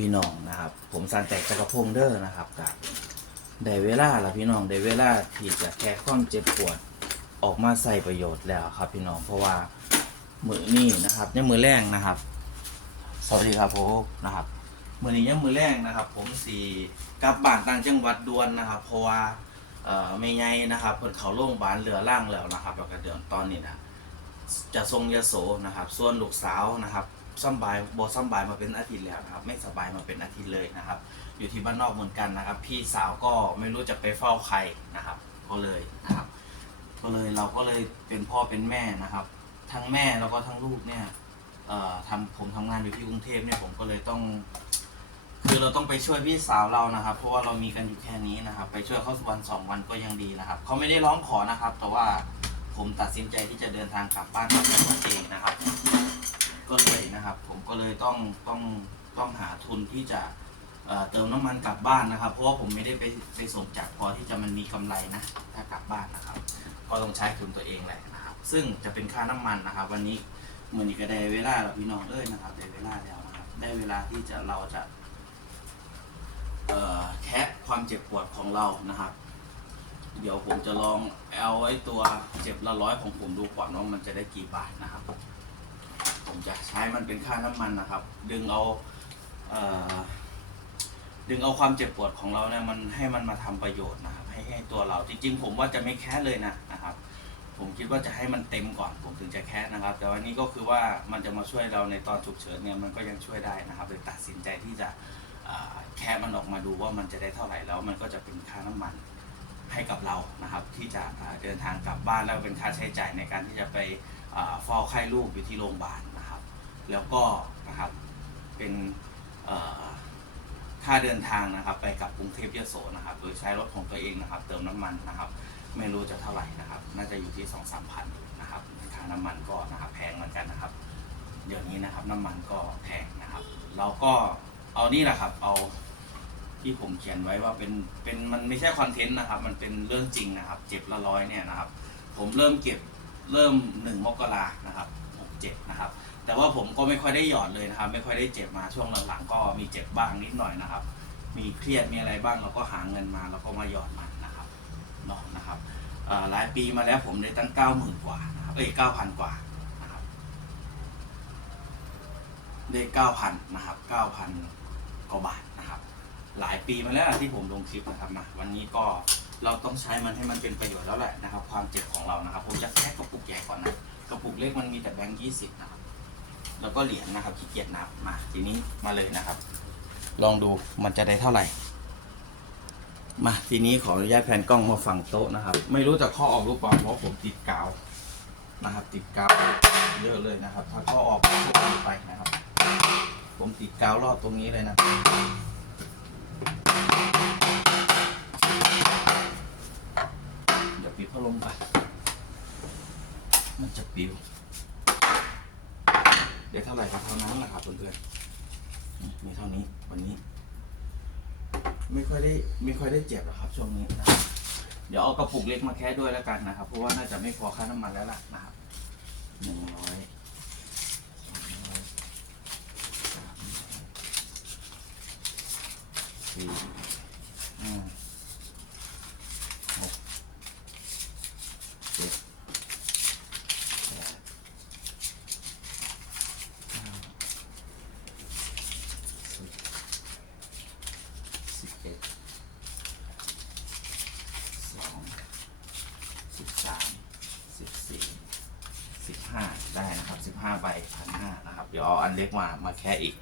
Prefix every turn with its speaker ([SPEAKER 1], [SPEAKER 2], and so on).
[SPEAKER 1] พี่น้องนะครับ ผมสันแตกจักรพงเด้อนะครับกับได้เวลาแล้วพี่น้องได้เวลาที่จะแก้ความเจ็บปวดออกมาใส่ประโยชน์แล้วครับ พี่น้องเพราะว่ามือนี้นะครับยังมือแรงนะครับ สวัสดีครับผมนะครับมือนี้ยังมือแรงนะครับ ผมสีกลับบ้านต่างจังหวัดด่วนนะครับ เพราะว่าเอ่อไม่ไงนะครับเพิ่นเขาโรงพยาบาลเรือล่างแล้วนะครับแล้วก็เดี๋ยวตอนนี้นะจะทรงยโสนะครับ ส่วนลูกสาวนะครับ สบายบสบายมาเป็นอาทิตย์แล้วนะครับ ไม่สบายมาเป็นอาทิตย์เลยนะครับ อยู่ที่บ้านนอกเหมือนกันนะครับ พี่สาวก็ไม่รู้จะไปเฝ้าใครนะครับ ก็เลยนะครับ ก็เลยเราก็เลยเป็นพ่อเป็นแม่นะครับ ทั้งแม่แล้วก็ทั้งลูกเนี่ยเอ่อทำผมทำงานอยู่ที่กรุงเทพเนี่ยผมก็เลยต้อง คือเราต้องไปช่วยพี่สาวเรานะครับ เพราะว่าเรามีกันอยู่แค่นี้นะครับ ไปช่วยเขาวันสองวันก็ยังดีนะครับเขาไม่ได้ร้องขอนะครับ แต่ว่าผมตัดสินใจที่จะเดินทางกลับบ้านกลับจังหวัดเองนะครับ นะครับ ผมก็เลยต้องต้องต้องหาทุนที่จะเอ่อเติมน้ำมันกลับบ้านนะครับ เพราะว่าผมไม่ได้ไปไปส่งจากพอที่จะมันมีกำไรนะ ถ้ากลับบ้านนะครับ ก็ต้องใช้ทุนตัวเองแหละนะครับ ซึ่งจะเป็นค่าน้ำมันนะครับ วันนี้เหมือนก็ได้เวลาแล้วพี่น้องเลยนะครับได้เวลาแล้วนะครับ ได้เวลาที่จะเราจะ เอ่อแคะความเจ็บปวดของเรานะครับ เดี๋ยวผมจะลองเอาไอ้ตัวเจ็บละร้อยของผมดูก่อนว่ามันจะได้กี่บาทนะครับ ผมจะใช้มันเป็นค่าน้ำมันนะครับ ดึงเอาเออดึงเอาความเจ็บปวดของเราเนี่ยมันให้มันมาทำประโยชน์นะครับ ให้ให้ตัวเราจริงๆ ผมว่าจะไม่แค่เลยนะนะครับ ผมคิดว่าจะให้มันเต็มก่อน ผมถึงจะแค่นะครับ แต่วันนี้ก็คือว่ามันจะมาช่วยเราในตอนฉุกเฉินเนี่ยมันก็ยังช่วยได้นะครับเลยตัดสินใจที่จะแค่มันออกมาดูว่ามันจะได้เท่าไหร่แล้ว มันก็จะเป็นค่าน้ำมันให้กับเรานะครับ ที่จะเดินทางกลับบ้านแล้วเป็นค่าใช้จ่ายในการที่จะไปอ่าเฝ้าไข้ลูกอยู่ที่โรงพยาบาลนะ แล้วก็นะครับเป็นค่าเดินทางนะครับ ไปกับกรุงเทพยโสนะครับ โดยใช้รถของตัวเองนะครับ เติมน้ำมันนะครับ ไม่รู้จะเท่าไหร่นะครับ น่าจะอยู่ที่สองสามพันนะครับค่าน้ำมันก็นะครับแพงเหมือนกันนะครับ เดี๋ยวนี้นะครับน้ำมันก็แพงนะครับ เราก็เอานี่แหละครับเอาที่ผมเขียนไว้ว่าเป็นเป็นมันไม่ใช่คอนเทนต์นะครับ มันเป็นเรื่องจริงนะครับ เจ็บละร้อยเนี่ยนะครับ ผมเริ่มเก็บเริ่มหนึ่งมกรานะครับ เจ็ดนะครับ แต่ว่าผมก็ไม่ค่อยได้หยอดเลยนะครับ ไม่ค่อยได้เจ็บมาช่วงหลังๆก็มีเจ็บบ้างนิดหน่อยนะครับ มีเครียดมีอะไรบ้างเราก็หาเงินมาแล้วก็มาหยอดมันนะครับเนาะนะครับหลายปีมาแล้วผมได้ตั้งเก้าหมื่นกว่านะครับเอ้ยเก้าพันกว่านะครับได้เก้าพันนะครับเก้าพันกว่าบาทนะครับ หลายปีมาแล้วที่ผมลงคลิปนะครับมาวันนี้ก็เราต้องใช้มันให้มันเป็นประโยชน์แล้วแหละนะครับ ความเจ็บของเรานะครับ ผมจะแค่กระปุกใหญ่ก่อนนะ กระปุกเล็กมันมีแต่แบงค์ยี่สิบนะครับ แล้วก็เหรียญนะครับขี้เกียจนับมา ทีนี้มาเลยนะครับ ลองดูมันจะได้เท่าไหร่ มาทีนี้ขออนุญาตแผนกล้องมาฝั่งโต๊ะนะครับ ไม่รู้จะข้อออกหรือเปล่าเพราะผมติดกาวนะครับ ติดกาวเยอะเลยนะครับ ถ้าข้อออกก็โทษไปนะครับ ผมติดกาวรอบตรงนี้เลยนะเดี๋ยวปิดพัดลมไป มันจะปิวเดี๋ยวเท่าไหร่ก็เท่านั้นแหละครับเพื่อนๆมีเท่านี้วันนี้ ไม่ค่อยได้ไม่ค่อยได้เจ็บหรอกครับช่วงนี้นะเดี๋ยวเอากระปุกเล็กมาแค่ด้วยแล้วกันนะครับ เพราะว่าน่าจะไม่พอค่าน้ำมันแล้วล่ะนะครับหนึ่งร้อยสองร้อยสามร้อยสี่ห้า 15 ได้นะครับ 15ใบพันห้านะครับ เดี๋ยวเอาอันเล็กมามาแค่อีก